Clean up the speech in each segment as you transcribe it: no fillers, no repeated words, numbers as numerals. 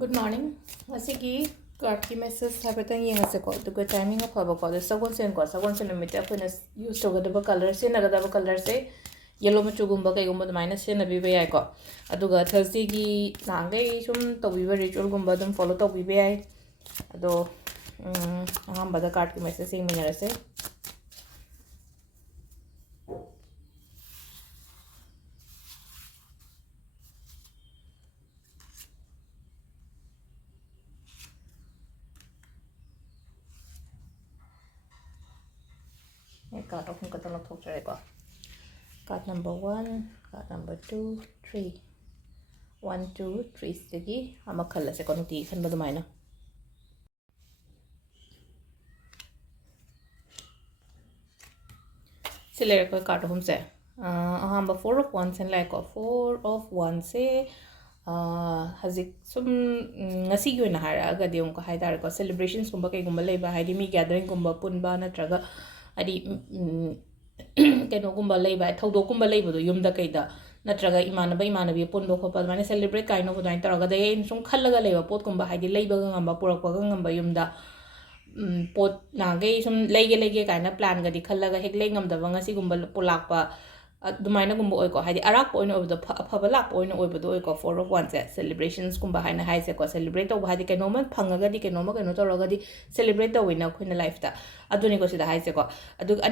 Good morning. Ngasigi ꯀꯥꯔꯠꯀꯤ message ꯍꯥꯏꯐꯦꯠꯇꯪ ꯌꯦꯡꯉꯁꯦꯀꯣ ꯑꯗꯨꯒ ꯇꯥꯏꯃꯤꯡ ꯑꯐꯕꯀꯣ ꯑꯗ ꯁꯒꯣꯜꯁꯦꯟ ꯅꯨꯃꯤꯠꯇ ꯑꯩꯈꯣꯏꯅ ꯌꯨꯁ ꯇꯧꯒꯗꯕ ꯀꯂꯔ ꯁꯤꯖꯤꯟꯅꯒꯗꯕ ꯀꯂꯔꯁꯦ ꯌꯦꯜꯂꯣ ꯃꯆꯨꯒꯨꯝꯕ ꯀꯩꯒꯨꯝꯕ ꯑꯗꯨꯃꯥꯏꯅ ꯁꯤꯖꯤꯟꯅꯕꯤꯕ ꯌꯥꯏꯀꯣ ꯑꯗꯨꯒ ꯊꯔꯁꯗꯦꯒꯤ ꯅꯍꯥꯟꯈꯩ ꯁꯨꯝ ꯇꯧꯕꯤꯕ ꯔꯤꯆꯨꯋꯦꯜꯒꯨꯝꯕ ꯑꯗꯨꯝ ꯐꯣꯂꯣ ꯇꯧꯕꯤꯕ ꯌꯥꯏ ꯑꯗꯣ ꯑꯍꯥꯟꯕꯗ ꯀꯥꯔꯠꯀꯤ ꯃꯦꯁꯦꯁ ꯌꯦꯡꯃꯤꯟꯅꯔꯁꯦ ꯀꯥꯔꯠ ꯑꯍꯨꯝ ꯈꯛꯇꯪ ꯂꯧꯊꯣꯛꯆꯔꯦꯀꯣ ꯀꯥꯔꯠ ꯅꯝꯕꯔ 1 ꯀꯥꯔꯠ ꯅꯝꯕꯔ 2 3 1 2 3 ꯁꯤꯗꯒꯤ ꯑꯃ ꯈꯜꯂꯁꯦꯀꯣ ꯅꯨꯡꯇꯤꯒꯤ ꯈꯟꯕ ꯑꯗꯨꯃꯥꯏꯅ ꯁꯤ ꯂꯩꯔꯦꯀꯣ ꯀꯥꯔꯠ ꯑꯍꯨꯝꯁꯦ ꯑꯍꯥꯟꯕ 4 of Wands ꯍꯥꯏꯅ ꯂꯥꯛꯑꯦꯀꯣ 4 of Wandsꯁꯦ ꯍꯧꯖꯤꯛ ꯁꯨꯝ ꯉꯁꯤꯒꯤ ꯑꯣꯏꯅ ꯍꯥꯏꯔꯛꯑꯒꯗꯤ ꯑꯃꯨꯛꯀ ꯍꯥꯏꯇꯥꯔꯦꯀꯣ ꯁꯦꯂꯦꯕ꯭ꯔꯦꯁꯟꯁꯀꯨꯝꯕ ꯀꯩꯒꯨꯝꯕ ꯂꯩꯕ ꯍꯥꯏꯗꯤ ꯃꯤ ꯒꯦꯗꯔꯤꯡꯒꯨꯝꯕ ꯄꯨꯟꯕ ꯅꯠꯇ꯭ꯔꯒ ꯍꯥꯏꯗꯤ ꯀꯩꯅꯣꯒꯨꯝꯕ ꯂꯩꯕ ꯊꯧꯗꯣꯛꯀꯨꯝꯕ ꯂꯩꯕꯗꯣ ꯌꯨꯝꯗ ꯀꯩꯗ ꯅꯠꯇ꯭ꯔꯒ ꯏꯃꯥꯟꯅꯕꯤ ꯄꯨꯟꯕ ꯈꯣꯠꯄ ꯑꯗꯨꯃꯥꯏꯅ ꯁꯦꯂꯦꯕ꯭ꯔꯦꯠ ꯀꯥꯏꯅ ꯑꯗꯨꯃꯥꯏꯅ ꯇꯧꯔꯒ ꯑꯩꯅ ꯁꯨꯝ ꯈꯜꯂꯒ ꯂꯩꯕ ꯄꯣꯠꯀꯨꯝꯕ ꯍꯥꯏꯗꯤ ꯂꯩꯕꯒ ꯉꯝꯕ ꯄꯨꯔꯛꯄꯒ ꯉꯝꯕ ꯌꯨꯝꯗ ꯄꯣꯠ ꯅꯍꯥꯟꯈꯩ ꯁꯨꯝ ꯂꯩꯒꯦ ꯀꯥꯏꯅ ꯄ꯭ꯂꯥꯟꯒꯗꯤ ꯈꯜꯂꯒ ꯍꯦꯛ ꯂꯩ ꯉꯝꯗꯕ ꯉꯁꯤꯒꯨꯝꯕ ꯂꯥꯛꯄ ꯑꯗꯨꯃꯥꯏꯅꯒꯨꯝꯕ ꯑꯣꯏꯀꯣ ꯍꯥꯏꯗꯤ ꯑꯔꯥꯛꯄ ꯑꯣꯏꯅ ꯑꯣꯏꯕꯗꯣ ꯑꯐꯕ ꯂꯥꯛꯄ ꯑꯣꯏꯅ ꯑꯣꯏꯕꯗꯣ ꯑꯣꯏꯀꯣ 4 of Wandsꯁꯦ ꯁꯦꯂꯦꯕ꯭ꯔꯦꯁꯟꯁꯀꯨꯝꯕ ꯍꯥꯏꯅ ꯍꯥꯏꯁꯦꯀꯣ ꯁꯦꯂꯦꯕ꯭ꯔꯦꯠ ꯇꯧꯕ ꯍꯥꯏꯗꯤ ꯀꯩꯅꯣꯝꯃ ꯐꯪꯉꯒꯗꯤ ꯀꯩꯅꯣꯝꯃ ꯀꯩꯅꯣ ꯇꯧꯔꯒꯗꯤ ꯁꯦꯂꯦꯕ꯭ꯔꯦꯠ ꯇꯧꯋꯤꯅ ꯑꯩꯈꯣꯏꯅ ꯂꯥꯏꯐꯇ ꯑꯗꯨꯅꯤꯀꯣ ꯁꯤꯗ ꯍꯥꯏꯁꯦꯀꯣ ꯑꯗꯨꯒ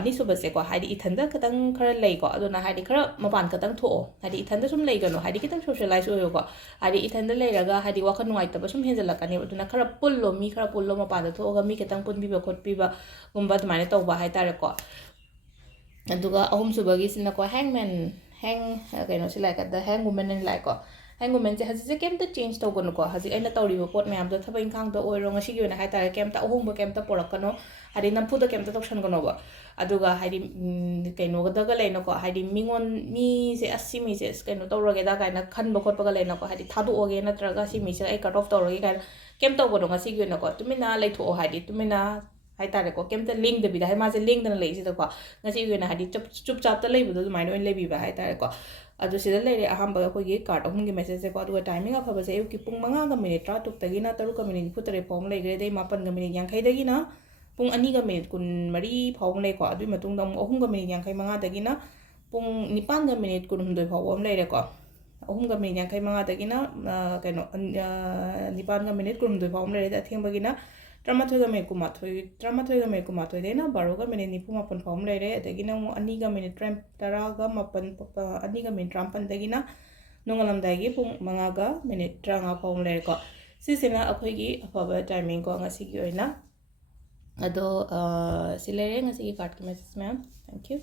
ꯑꯅꯤꯁꯨꯕꯁꯦꯀꯣ ꯍꯥꯏꯗꯤ ꯏꯊꯟꯗ ꯈꯤꯇꯪ ꯈꯔ ꯂꯩꯀꯣ ꯑꯗꯨꯅ ꯍꯥꯏꯗꯤ ꯈꯔ ꯃꯄꯥꯟ ꯈꯤꯇꯪ ꯊꯣꯛꯑꯣ ꯍꯥꯏꯗꯤ ꯏꯊꯟꯗ ꯁꯨꯝ ꯂꯩꯒꯅꯣ ꯍꯥꯏꯗꯤ ꯈꯤꯇꯪ ꯁꯣꯁꯤꯌꯦꯂꯥꯏꯁ ꯑꯣꯏꯌꯣꯀꯣ ꯍꯥꯏꯗꯤ ꯏꯊꯟꯗ ꯂꯩꯔꯒ ꯍꯥꯏꯗꯤ ꯋꯥꯈꯜ ꯅꯨꯡꯉꯥꯏꯇꯕ ꯁꯨꯝ ꯍꯦꯟꯖꯜꯂꯛꯀꯅꯦꯕ ꯑꯗꯨꯅ ꯈꯔ ꯄꯨꯜꯂꯣ ꯃꯤ ꯈꯔ ꯄꯨꯜꯂꯣ ꯃꯄꯥꯟꯗ ꯊꯣꯛꯑꯒ ꯃꯤ ꯈꯤꯇꯪ ꯄꯨꯟꯕꯤꯕ ꯈꯣꯠꯄꯤꯕ ꯒꯨꯝꯕ ꯑꯗꯨꯃꯥꯏꯅ ꯇꯧꯕ ꯍꯥꯏꯇꯥꯔꯦꯀꯣ ꯑꯗꯨꯒ ꯑꯍꯨꯝꯁꯨꯕꯒꯤꯁꯤꯅꯀꯣ ꯍꯦꯡ ꯀꯩꯅꯣꯁꯤ ꯂꯥꯛꯑꯦ ꯍꯦꯡ ꯋꯨꯃꯦꯟ ꯑꯅ ꯂꯥꯛꯑꯦꯀꯣ ꯍꯦꯡ ꯋꯨꯃꯦꯟꯁꯦ ꯍꯧꯖꯤꯛꯁꯦ ꯀꯩꯝꯇ ꯆꯦꯟꯖ ꯇꯧꯒꯅꯨꯀꯣ ꯍꯧꯖꯤꯛ ꯑꯩꯅ ꯇꯧꯔꯤꯕ ꯄꯣꯠ ꯃꯌꯥꯝꯗꯣ ꯊꯕꯛ ꯏꯪꯈꯥꯡꯗ ꯑꯣꯏꯔꯣ ꯉꯁꯤꯒꯤ ꯑꯣꯏꯅ ꯍꯥꯏꯇꯥꯔꯦ ꯀꯩꯝꯇ ꯑꯍꯣꯡꯕ ꯀꯩꯝꯇ ꯄꯣꯔꯛꯀꯅꯣ ꯍꯥꯏꯗꯤ ꯅꯝꯐꯨꯗ ꯀꯩꯝꯇ ꯇꯧꯁꯟꯒꯅꯣꯕ ꯑꯗꯨꯒ ꯍꯥꯏꯗꯤ ꯀꯩꯅꯣꯒꯗꯒ ꯂꯩꯅꯀꯣ ꯍꯥꯏꯗꯤ ꯃꯤꯁꯦ ꯑꯁ ꯁꯤ ꯃꯤꯁꯦ ꯀꯩꯅꯣ ꯇꯧꯔꯒꯦꯗ ꯀꯥꯏꯅ ꯈꯟꯕ ꯈꯣꯠꯄꯒ ꯂꯩꯅꯀꯣ ꯍꯥꯏꯗꯤ ꯊꯥꯗꯣꯛꯑꯒꯦ ꯅꯠꯇ꯭ꯔꯒ ꯁꯤ ꯃꯤꯁꯦ ꯑꯩ ꯀꯠ ꯑꯣꯐ ꯇꯧꯔꯒꯦ ꯀꯥꯏꯅ ꯀꯩꯝ ꯇꯧꯒꯅꯣ ꯉꯁꯤꯒꯤ ꯑꯣꯏꯅꯀꯣ ꯇꯨꯃꯤꯟꯅ ꯂꯩꯊꯣꯛꯑꯣ ꯍꯥꯏꯗꯤ ꯇꯨꯃꯤꯟꯅ ꯍꯥꯏꯇꯥꯔꯦꯀꯣ ꯀꯩꯝꯇ ꯂꯦꯡꯗꯕꯤꯗ ꯍꯥꯏꯗꯤ ꯃꯥꯁꯦ ꯂꯦꯡꯗꯅ ꯂꯩꯁꯤꯗꯀꯣ ꯉꯁꯤꯒꯤ ꯑꯣꯏꯅ ꯍꯥꯏꯗꯤ ꯆꯨꯞꯆꯥꯞꯇ ꯂꯩꯕꯗꯣ ꯑꯗꯨꯃꯥꯏꯅ ꯑꯣꯏꯅ ꯂꯩꯕꯤꯕ ꯍꯥꯏꯇꯥꯔꯦꯀꯣ ꯑꯗꯨ ꯁꯤꯗ ꯂꯩꯔꯦ ꯑꯍꯥꯟꯕ ꯑꯩꯈꯣꯏꯒꯤ ꯀꯥꯔꯠ ꯑꯍꯨꯝꯒꯤ ꯃꯦꯁꯦꯖꯁꯦꯀꯣ ꯑꯗꯨꯒ ꯇꯥꯏꯃꯤꯡ ꯑꯐꯕꯁꯦ ꯑꯌꯨꯛꯀꯤ ꯄꯨꯡ 5ꯒ ꯃꯤꯅꯤꯠ 13ꯇꯒꯤꯅ 3ꯒ ꯃꯤꯅꯤꯠ 94 ꯐꯥꯎꯕ ꯂꯩꯈ꯭ꯔꯦ ꯑꯗꯩ 8ꯒ ꯃꯤꯅꯤꯠ 50ꯗꯒꯤꯅ ꯄꯨꯡ 2ꯒ ꯃꯤꯅꯤꯠ 24 ꯐꯥꯎꯕ ꯂꯩꯀꯣ ꯑꯗꯨꯒꯤ ꯃꯇꯨꯡꯗ ꯑꯃꯨꯛ 3ꯒ ꯃꯤꯅꯤꯠ 55ꯗꯒꯤꯅ ꯄꯨꯡ 9ꯒ ꯃꯤꯅꯤꯠ 12 ꯐꯥꯎꯕ ꯑꯃ ꯂꯩꯔꯦꯀꯣ 3ꯒ ꯃꯤꯅꯤꯠ 55ꯗꯒꯤꯅ ꯀꯩꯅꯣ 9ꯒ ꯃꯤꯅꯤꯠ 12 ꯐꯥꯎꯕ ꯑꯃ ꯂꯩꯔꯦ ꯑꯊꯦꯡꯕꯒꯤ나 13ꯒ ꯃꯤꯅꯤꯠ 12ꯗꯩꯅ 12ꯒ ꯃꯤꯅꯤꯠ 94 ꯐꯥꯎꯕ ꯑꯃ ꯂꯩꯔꯦ ꯑꯗꯒꯤꯅ ꯑꯃꯨꯛ 2ꯒ ꯃꯤꯅꯤꯠ 10ꯒ 2ꯒ ꯃꯤꯅꯤꯠ 13ꯗꯒꯤꯅ ꯅꯣꯡꯉꯥꯜꯂꯝꯗꯥꯏꯒꯤ ꯄꯨꯡ 5ꯒ ꯃꯤꯅꯤꯠ 35 ꯐꯥꯎꯕ ꯂꯩꯔꯦꯀꯣ ꯁꯤꯁꯤꯅ ꯑꯩꯈꯣꯏꯒꯤ ꯑꯐꯕ ꯇꯥꯏꯃꯤꯡꯀꯣ ꯉꯁꯤꯒꯤ ꯑꯣꯏꯅ ꯑꯗꯣ ꯁꯤ ꯂꯩꯔꯦ ꯉꯁꯤꯒꯤ ꯀꯥꯔꯠꯀꯤ ꯃꯦꯁꯦꯖ ꯃꯌꯥꯝ ꯊꯦꯡꯛ ꯌꯨ